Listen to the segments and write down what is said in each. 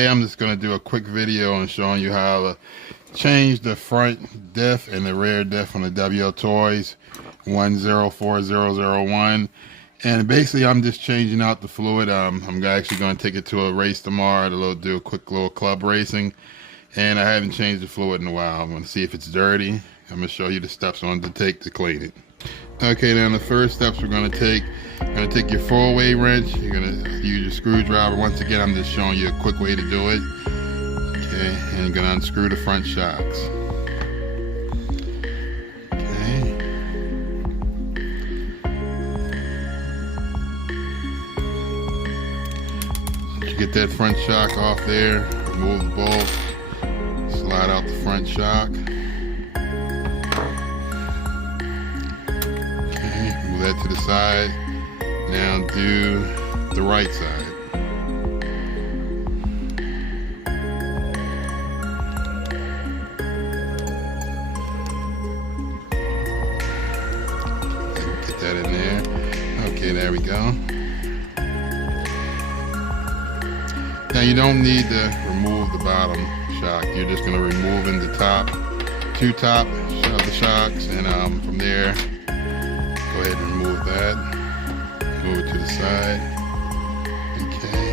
today I'm just going to do a quick video on showing you how to change the front diff and the rear diff on the Wltoys 104001. And basically I'm just changing out the fluid. I'm actually going to take it to a race tomorrow to do a quick little club racing, and I haven't changed the fluid in a while. I'm going to see if it's dirty. I'm going to show you the steps on to take to clean it. Okay, then the first steps we're going to take, you're going to take your 4-way wrench. You're going to use your screwdriver. Once again, I'm just showing you a quick way to do it. Okay, and you're going to unscrew the front shocks. Okay. Once you get that front shock off there, remove the bolt, slide out the front shock. That to the side. Now do the right side. Get that in there. Okay, there we go. Now you don't need to remove the bottom shock. You're just going to remove in the top, two top of the shocks, and from there, go ahead and remove that. Move it to the side. Okay.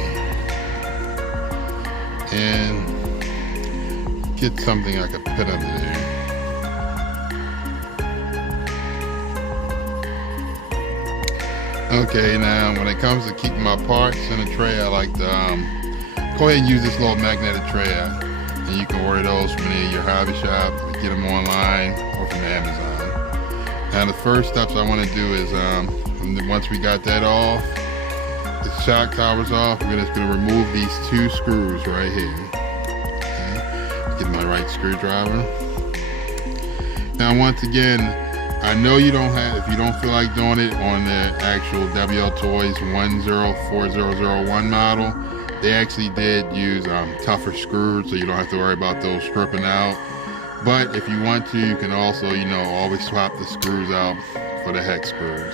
And get something I could put under there. Okay, now when it comes to keeping my parts in a tray, I like to go ahead and use this little magnetic tray. And you can order those from any of your hobby shop, get them online or from Amazon. Now the first steps I want to do is, once we got that off, the shock towers off, we're just going to remove these two screws right here. Okay. Get my right screwdriver. Now once again, I know you don't have, if you don't feel like doing it on the actual Wltoys 104001 model, they actually did use tougher screws, so you don't have to worry about those stripping out. But if you want to, you can also, always swap the screws out for the hex screws.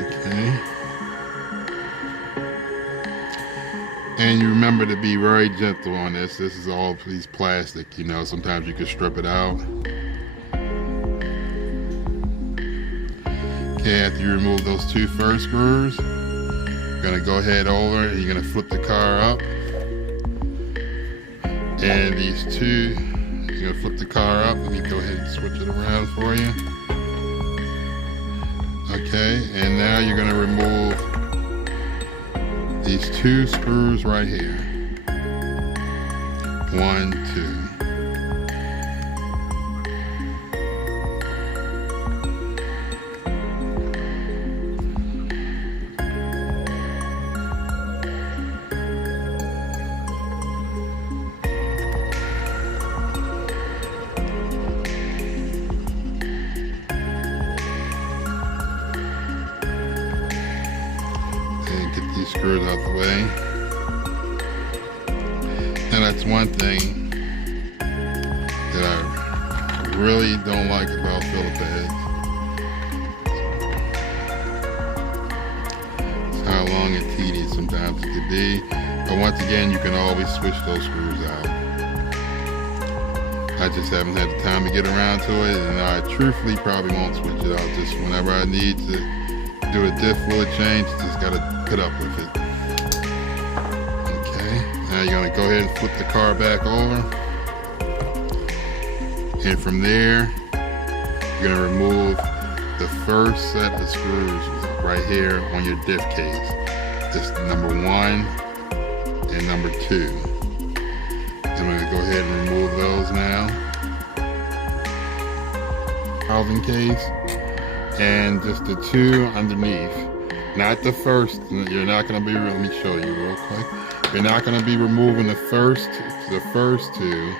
Okay. And you remember to be very gentle on this. This is all piece plastic, sometimes you can strip it out. Okay, after you remove those two first screws, you're gonna go ahead over and you're gonna flip the car up. And these two, you're gonna flip the car up. Let me go ahead and switch it around for you. Okay, and now you're gonna remove these two screws right here. 1, 2. Get these screws out the way. And that's one thing that I really don't like about Phillip heads. It's how long and tedious sometimes it could be. But once again, you can always switch those screws out. I just haven't had the time to get around to it, and I truthfully probably won't switch it out. Just whenever I need to do a diff fluid change, just gotta put up with it. Okay, now you're gonna go ahead and flip the car back over. And from there, you're gonna remove the first set of screws right here on your diff case. Just number 1 and number 2. I'm gonna go ahead and remove those now. Housing case. And just the 2 underneath, not the first. You're not going to be, let me show you real quick. You're not going to be removing the first 2.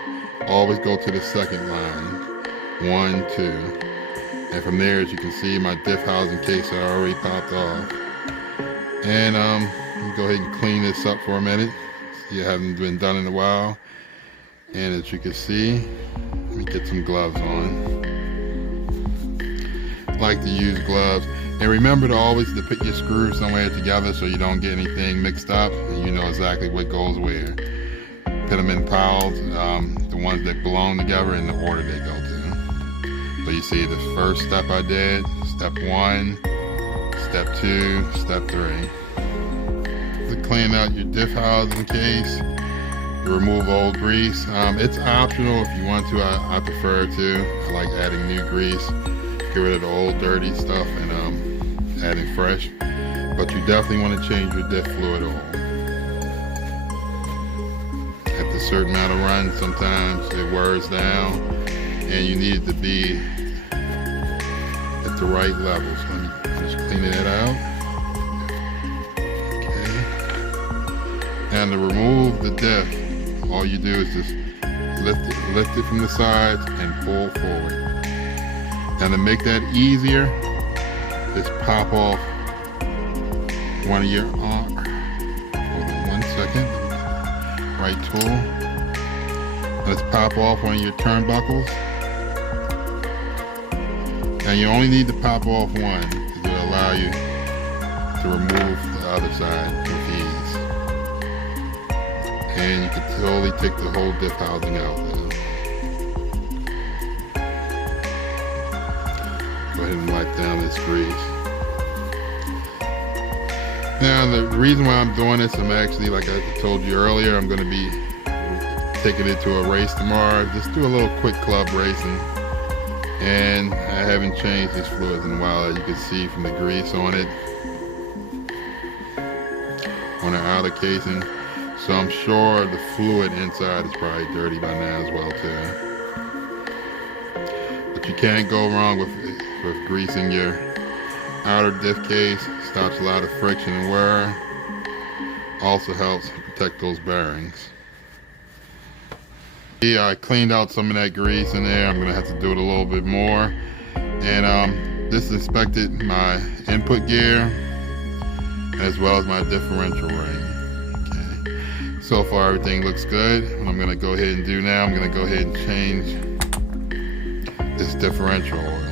Always go to the second line. 1, 2. And from there, as you can see, my diff housing case had already popped off. And let me go ahead and clean this up for a minute. See, it hasn't been done in a while. And as you can see, let me get some gloves on. I like to use gloves. And remember to always to put your screws somewhere together so you don't get anything mixed up and you know exactly what goes where. Put them in piles, the ones that belong together in the order they go to. So you see the first step I did, step 1, step 2, step 3. To clean out your diff housing case, you remove old grease. It's optional if you want to. I prefer to. I like adding new grease. Get rid of the old dirty stuff and adding fresh. But you definitely want to change your diff fluid oil. After a certain amount of run, sometimes it wears down and you need it to be at the right level. So let me just clean it out. And to remove the diff, all you do is just lift it from the sides and pull forward. And to make that easier, just pop off one of your, hold on 1 second, right tool. Let's pop off one of your turnbuckles. And you only need to pop off one to allow you to remove the other side with ease. And you can totally take the whole diff housing out now. Go ahead and wipe down this grease. Now the reason why I'm doing this, I'm actually, like I told you earlier, I'm going to be taking it to a race tomorrow. Just do a little quick club racing. And I haven't changed this fluid in a while, as you can see from the grease on it, on the outer casing. So I'm sure the fluid inside is probably dirty by now as well too. But you can't go wrong with greasing your outer diff case. Stops a lot of friction and wear. Also helps protect those bearings. Yeah, I cleaned out some of that grease in there. I'm gonna have to do it a little bit more. And this inspected my input gear as well as my differential ring. Okay. So far everything looks good. What I'm gonna go ahead and do now, I'm gonna go ahead and change this differential oil.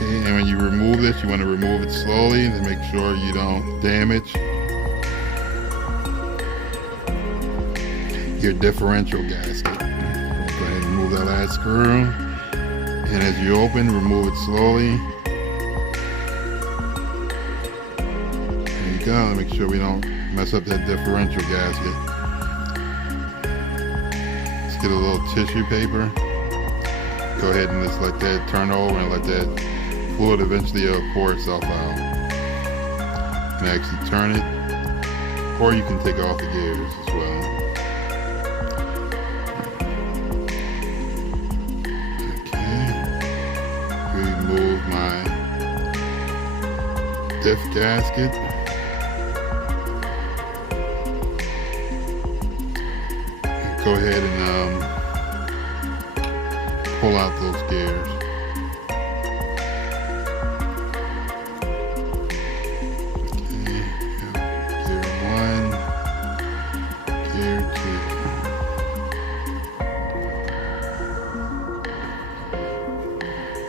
And when you remove this, you want to remove it slowly to make sure you don't damage your differential gasket. Go ahead and remove that last screw. And as you open, remove it slowly. There you go. Make sure we don't mess up that differential gasket. Let's get a little tissue paper. Go ahead and just let that turn over and let that fluid eventually pour itself out. You can actually turn it, or you can take off the gears as well. Okay, remove my diff gasket. Go ahead and pull out those gears.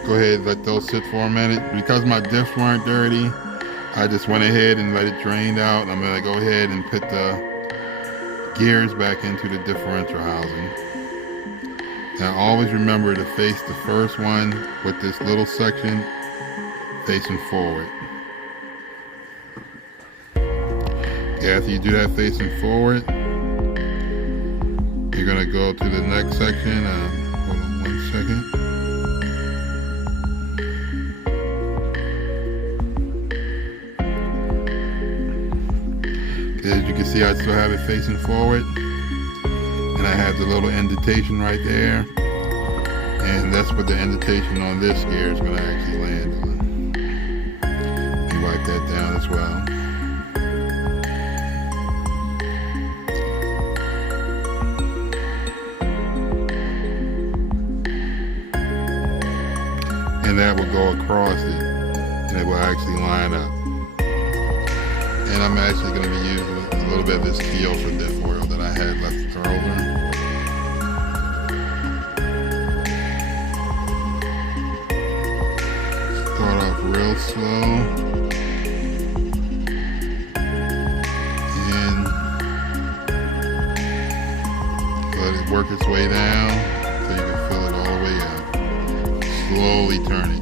Go ahead and let those sit for a minute. Because my diffs weren't dirty, I just went ahead and let it drain out. I'm gonna go ahead and put the gears back into the differential housing. Now always remember to face the first one with this little section facing forward. After you do that facing forward, you're gonna go to the next section. Hold on 1 second. As you can see, I still have it facing forward, and I have the little indentation right there, and that's what the indentation on this gear is going to actually land on. You wipe that down as well. go across it, and it will actually line up. And I'm actually going to be using a little bit of this Keel for diff oil that I had left over. Start off real slow and let it work its way down so you can fill it all the way up. Slowly turn it.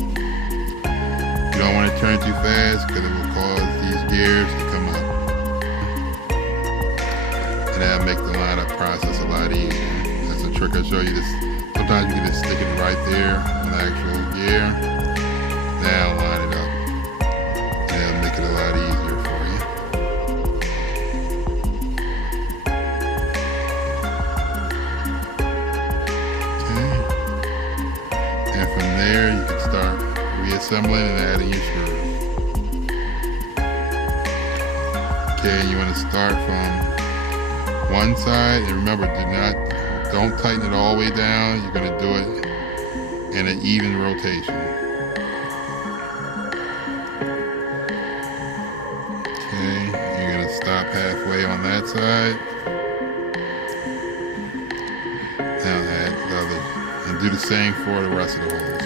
You don't want to turn it too fast because it will cause these gears to come up. And that'll make the lineup process a lot easier. That's a trick I'll show you. Sometimes you can just stick it right there on the actual gear. Now line it up. And that'll make it a lot easier for you. Okay. And from there you can start reassembling and adding your screws. Okay, you want to start from one side, and remember, don't tighten it all the way down. You're going to do it in an even rotation. Okay, you're going to stop halfway on that side. Now add the other, and do the same for the rest of the holes.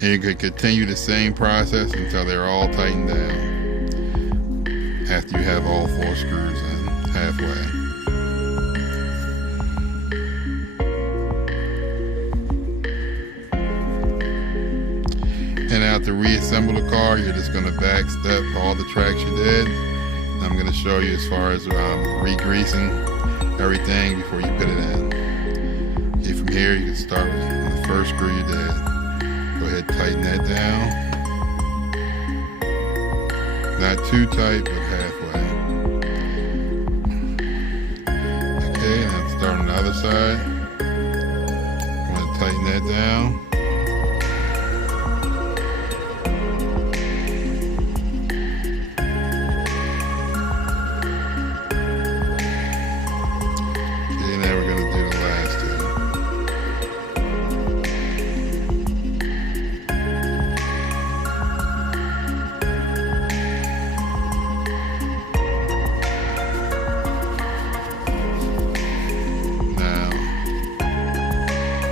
And you can continue the same process until they're all tightened down. After you have all 4 screws in halfway. And now to reassemble the car, you're just going to back step all the tracks you did. And I'm going to show you as far as re-greasing everything before you put it in. Okay, from here you can start with the first screw you did. Go ahead, tighten that down. Not too tight, but halfway. Okay, now start on the other side. I'm going to tighten that down. Okay, now we're going to do the last two.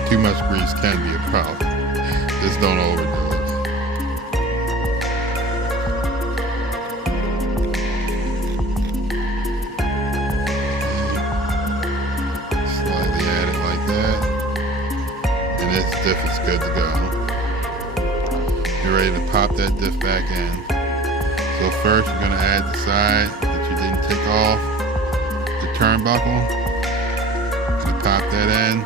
Too much grease can be a problem. Just don't overdo it. Slightly add it like that. And this diff is good to go. You're ready to pop that diff back in. So first you're going to add the side that you didn't take off, the turnbuckle. You're going to pop that in.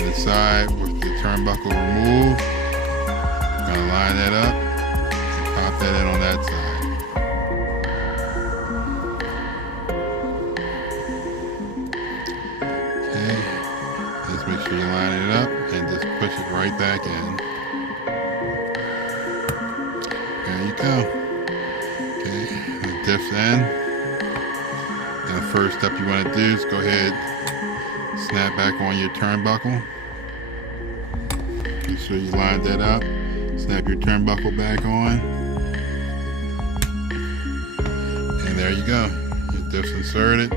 The side with the turnbuckle removed. I'm going to line that up and pop that in on that side. Okay, just make sure you line it up and just push it right back in. There you go. Okay, the diff's in. And the first step you want to do is go ahead, snap back on your turnbuckle. Make sure you line that up. Snap your turnbuckle back on. And there you go. Your diff's inserted.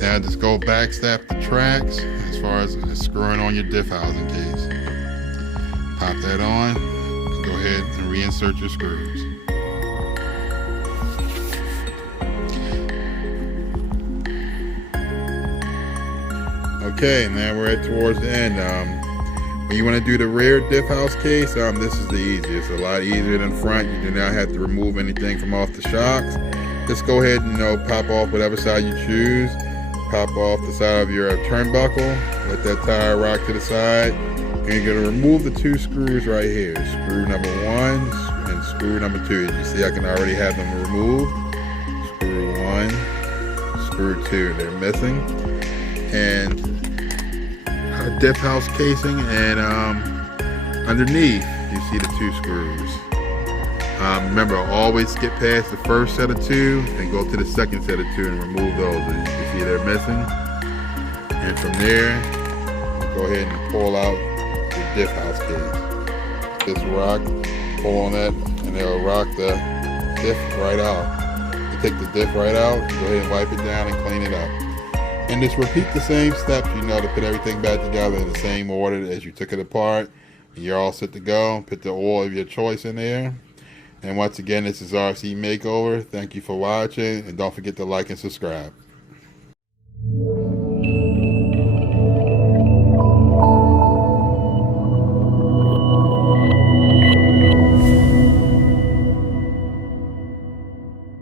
Now just go back step the tracks as far as screwing on your diff housing case. Pop that on. And go ahead and reinsert your screws. Okay, now we're towards the end. When you want to do the rear diff house case, this is the easiest. A lot easier than front. You do not have to remove anything from off the shocks. Just go ahead and pop off whatever side you choose. Pop off the side of your turnbuckle. Let that tire rock to the side. And you're going to remove the 2 screws right here. Screw number 1 and screw number 2. As you see, I can already have them removed. Screw 1, screw 2. They're missing. And diff house casing, and underneath you see the 2 screws. Remember, always skip past the first set of 2 and go to the second set of 2 and remove those. As you can see, they're missing. And from there, go ahead and pull out the diff house cage. This rock, pull on that, and it'll rock the diff right out. You take the diff right out, go ahead and wipe it down and clean it up. And just repeat the same steps, to put everything back together in the same order as you took it apart. And you're all set to go. Put the oil of your choice in there. And once again, this is RC Makeover. Thank you for watching, and don't forget to like and subscribe.